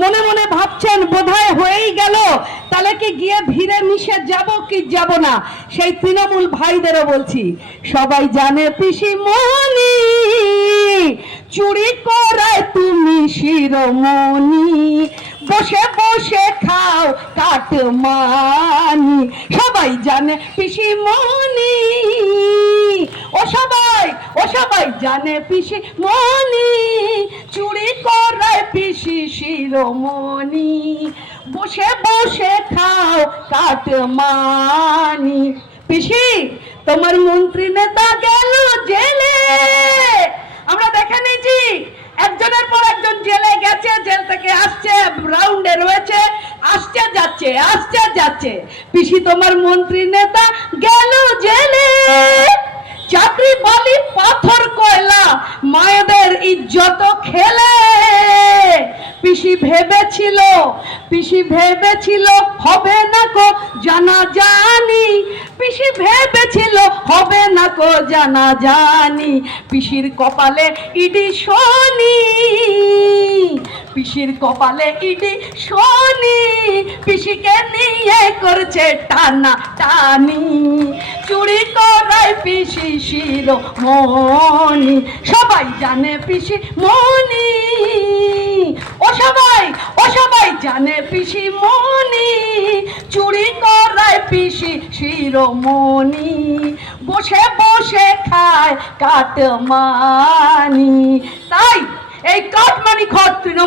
মনে মনে ভাবছেন বোধহয় হয়েই গেল, তাহলে কি গিয়ে ভিড়ে মিশে যাব কি যাব না? সেই তৃণমূল ভাইদেরও বলছি, সবাই জানে পিসিমণি চুরি করায় তুমি শিরোমণি, বসে বসে খাও কাটমানি। সবাই জানে পিসিমণি, ও সবাই জানে পিসিমণি চুরি করায় পিসি শিরোমণি, বসে বসে খাও কাটমানি। পিসি, তোমার মন্ত্রী নেতা গেল জেলে, আমরা দেখে নিয়েছি একজনের পর একজন জেলে গেছে, জেল থেকে আসছে, রাউন্ডে রয়েছে, আসছে যাচ্ছে। পিসি, তোমার মন্ত্রী নেতা গেল জেলে, চাকরি বালি পাথর কয়লা মায়েদের ইজ্জত খেলে। পিসি ভেবেছিল হবে না কো জানা জানি, পিসি ভেবেছিল হবে না কো জানা জানি। পিসির কপালে ইডি শনি, পিসির কপালে ইডি শনি, পিসিকে নিয়ে করছে টানা টানি, চুরি করায় পিসি শিরোমণি। সবাই জানে পিসিমণি, ও সবাই জানে পিসিমণি চুরি করায় পিসি শিরোমণি, বসে বসে খায় কাটমানি। তাই এই কাটমানি খত